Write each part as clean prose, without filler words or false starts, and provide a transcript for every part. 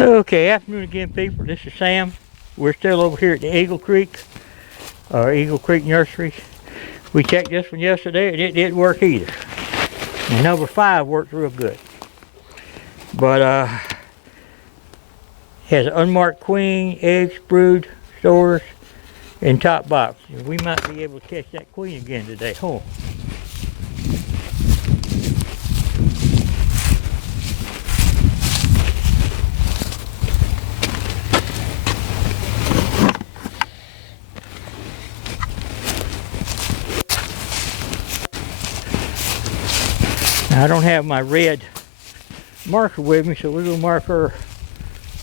Okay, afternoon again, people. This is Sam. We're still over here at the Eagle Creek Nursery. We checked this one yesterday and it didn't work either. And number 5 worked real good. But has an unmarked queen, eggs, brood, stores, and top box. And we might be able to catch that queen again today. Oh. I don't have my red marker with me, so we're going to mark her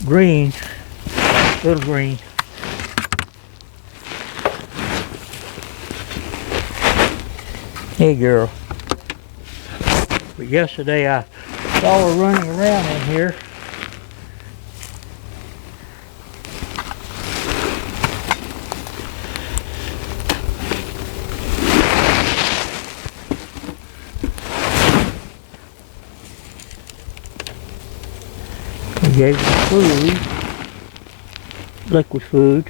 green, little green. Hey girl. But yesterday I saw her running around in here. We gave them food, liquid food.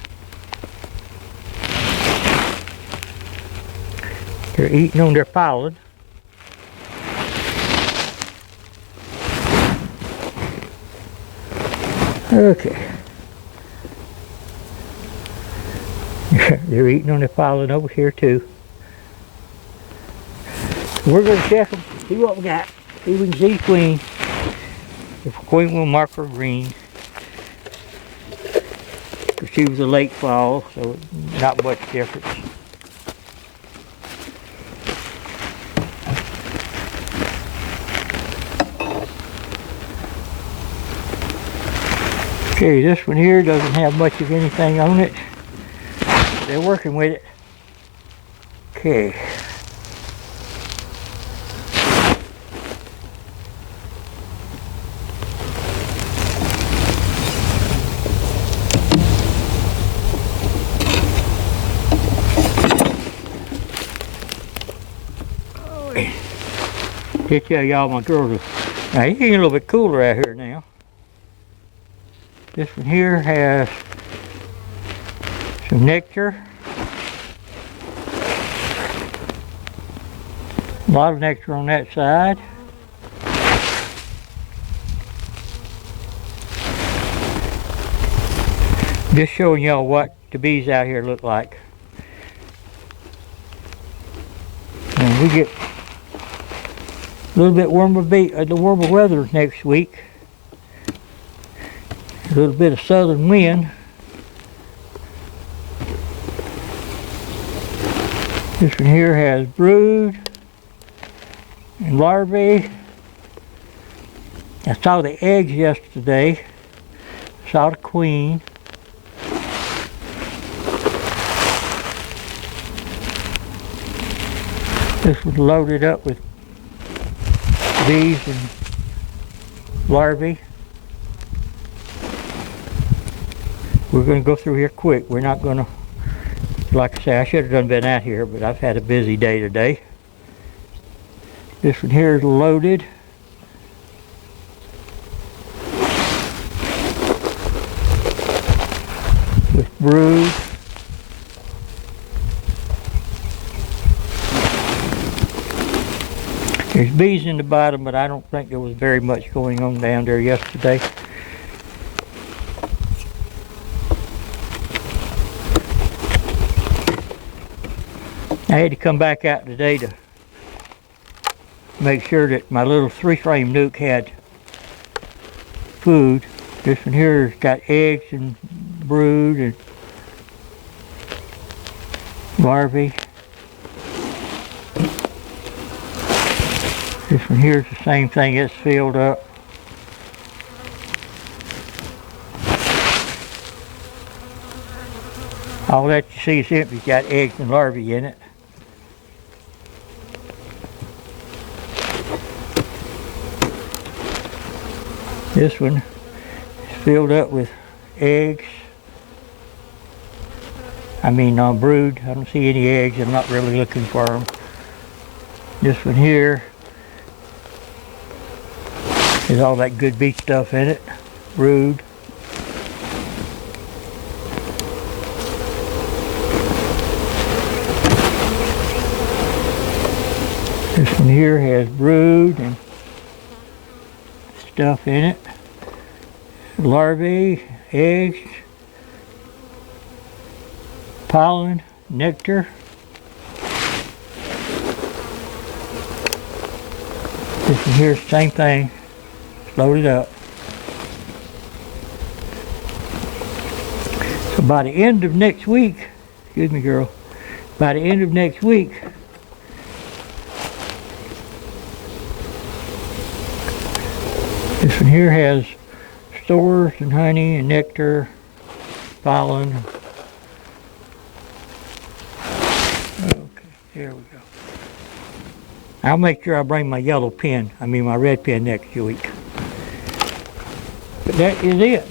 They're eating on their pollen. Okay. They're eating on their pollen over here too. We're going to check them, see what we got. See if we can see the queen. If the queen will mark her green. Because she was a late fall, so not much difference. Okay, this one here doesn't have much of anything on it. They're working with it. Okay. Get y'all, my girls. Now, it's getting a little bit cooler out here now. This one here has some nectar. A lot of nectar on that side. Just showing y'all what the bees out here look like. And we get a little bit warmer weather next week. A little bit of southern wind. This one here has brood and larvae. I saw the eggs yesterday. Saw the queen. This was loaded up with bees and larvae. We're going to go through here quick. We're not going to, like I say, I should have done been out here, but I've had a busy day today. This one here is loaded. With brood. There's bees in the bottom, but I don't think there was very much going on down there yesterday. I had to come back out today to make sure that my little 3-frame nuke had food. This one here has got eggs and brood and larvae. This one here is the same thing, it's filled up. All that you see is empty, got eggs and larvae in it. This one is filled up with eggs. I mean brood. I don't see any eggs, I'm not really looking for them. This one here is all that good beet stuff in it. Brood. one here has brood and stuff in it. Larvae, eggs, pollen, nectar. This one here is the same thing. It's loaded up. So by the end of next week, excuse me girl, by the end of next week, this one here has stores and honey and nectar, pollen. Okay, there we go. I'll make sure I bring my yellow pen, my red pen next week. But that is it.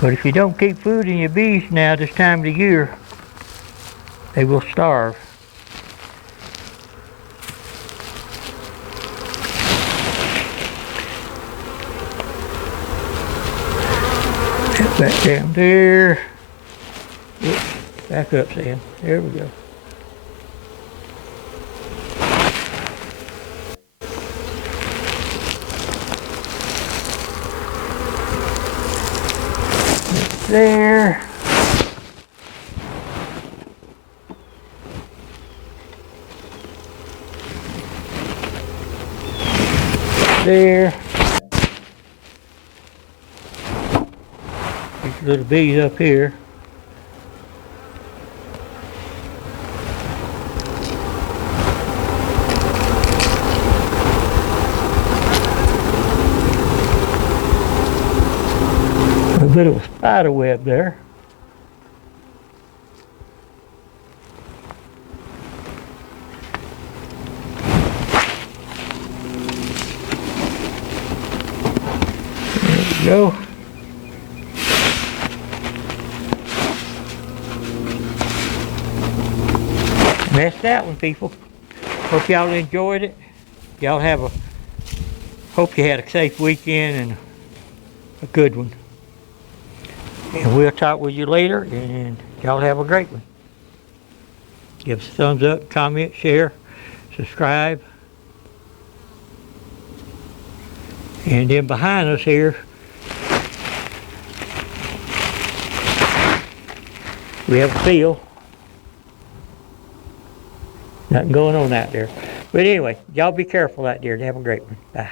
But if you don't keep food in your bees now this time of the year, they will starve. Put that down there. Oops, back up, Sam. There we go. There. There. These little bees up here. A little spider web there. There we go. And that's that one, people. Hope y'all enjoyed it. Y'all hope you had a safe weekend and a good one. And we'll talk with you later, and y'all have a great one. Give us a thumbs up, comment, share, subscribe. And then behind us here, we have a field. Nothing going on out there. But anyway, y'all be careful out there and have a great one. Bye.